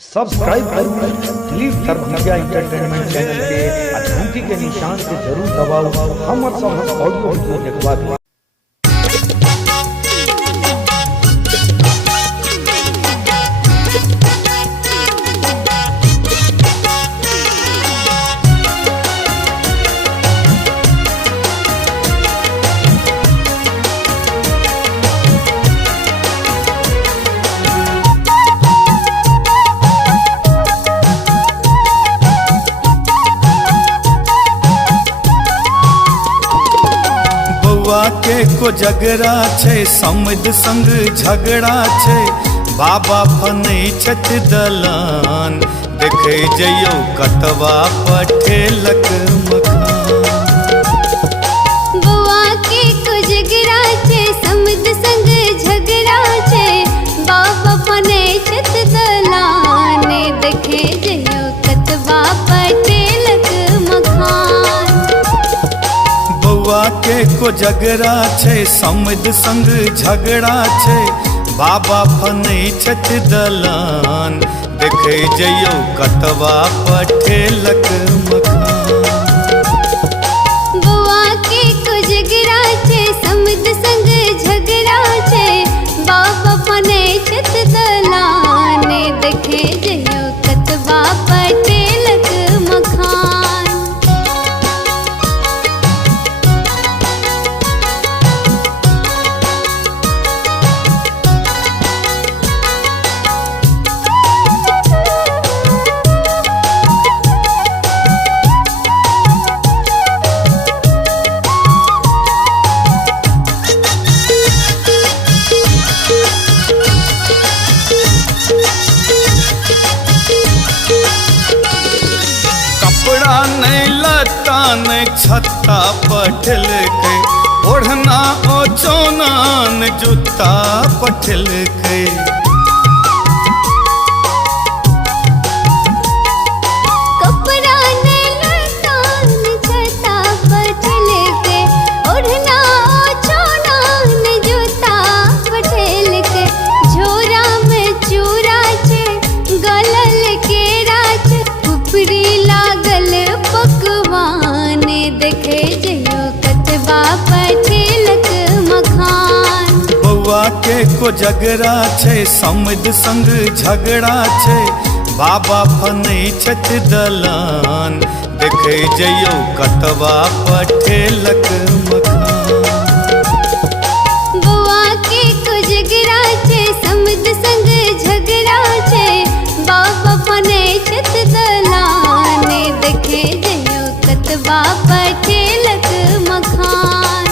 Subscribe करूँ दिलीप सर्वज्ञ entertainment channel के घंटी के निशान के जरूर दबाओ। हम सब ऑडियो वीडियो देखवा दो। के को झगड़ा छे समद संग झगड़ा छे बाबा फनै छत दलान देखे जइयो कतवा पठेलक मकान। बुआ के को झगड़ा छे समद संग झगड़ा छे बाबा फनै छत दलान देखे जइयो कतवा पठेलक मकान। के को झगड़ा छे समद संग झगड़ा छे बाबा फनै छत दलान देखे जइयो कतवा पठेलक मकान। बुआ के को झगड़ा छे समद संग झगड़ा छे बाबा फनै छत दलान देखे जइयो कतवा पठेलक मकान। नहीं छत्ता पठल के ओढ़ना ओ चौनान जूता पठल के। कपड़ा नहीं लतान छत्ता पठल के ओढ़ना ओ चौनान जूता पठल के। झोरा में चूरा छे गलल केरा छे ऊपरी लागल पकवान देखे जइयो कतवा पठेलक मखान। बउआ के को झगड़ा छे समद संग झगड़ा छे बाबा फनै छत दलान देखे जइयो कतवा पठेलक मकान। बुआ के को झगड़ा छे समद संग झगड़ा छे बाबा फनै छत दलान देखे जइयो कतवा पठेलक मकान।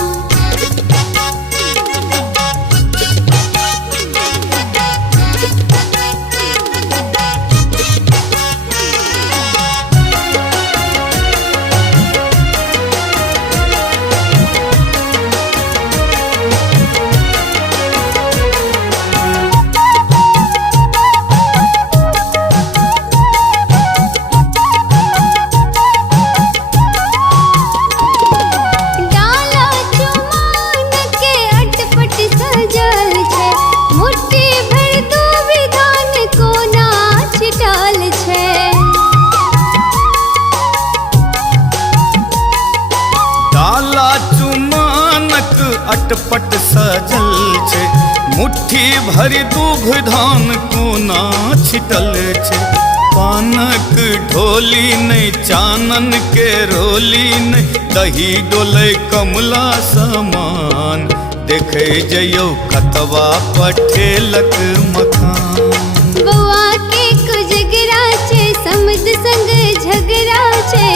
अटपट सजल छे मुट्ठी भरी दूभ धान कोना छिटल छे। पानक ढोली नहीं चानन के रोली नहीं दही डोले कमला समान देखे जइयो कतवा पठेलक मकान। बुआ के को झगड़ा छे समद संग झगड़ा छे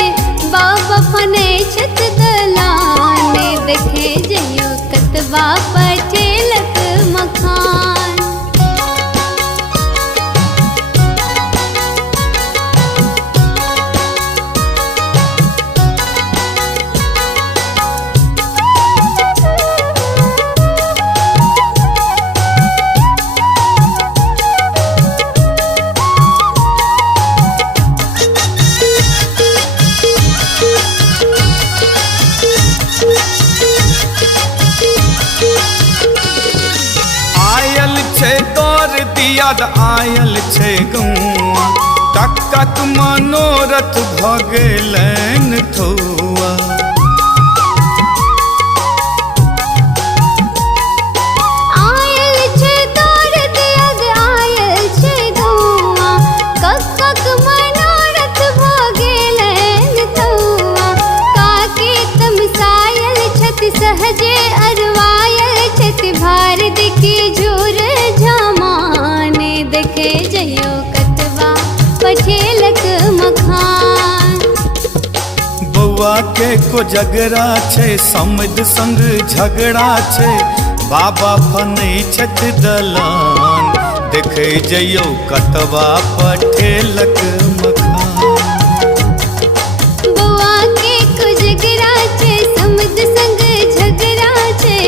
बाबा फनै छत दलान देखे जइयो कतवा पठेलक मकान। आयल छे दौर दियाद आयल छे गौआ काकाक मनोरथ भ गेलैन थौआ। आयल छे तोर दियग आयल छे गौआ, कक्कक मनोरथ भ गेलैन थौआ। काके तमसायल छथि सहजे अरवायल छथि, भार दिखे झूर झमाने देखे जइयो कतबा पठेलक मखान। बौआ के कोजगरा छै समध संग झगड़ा छै, बाबा फनै छथि दलान देखे जइयो कतबा पठेलक मखान। बौआ के कोजगरा छे समध संग झगड़ा छे,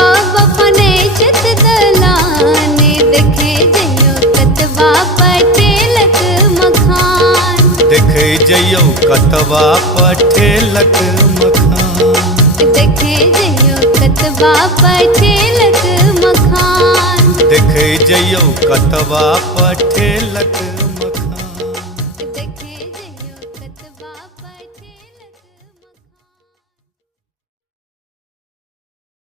बाबा फनै छथि दलान देखे जइयो कतबा पठेलक मखान। देखे जइयो कतबा पठेलक मखान। देखे जइयो कतबा पठेलक मखान। देखे जइयो कतबा पठेलक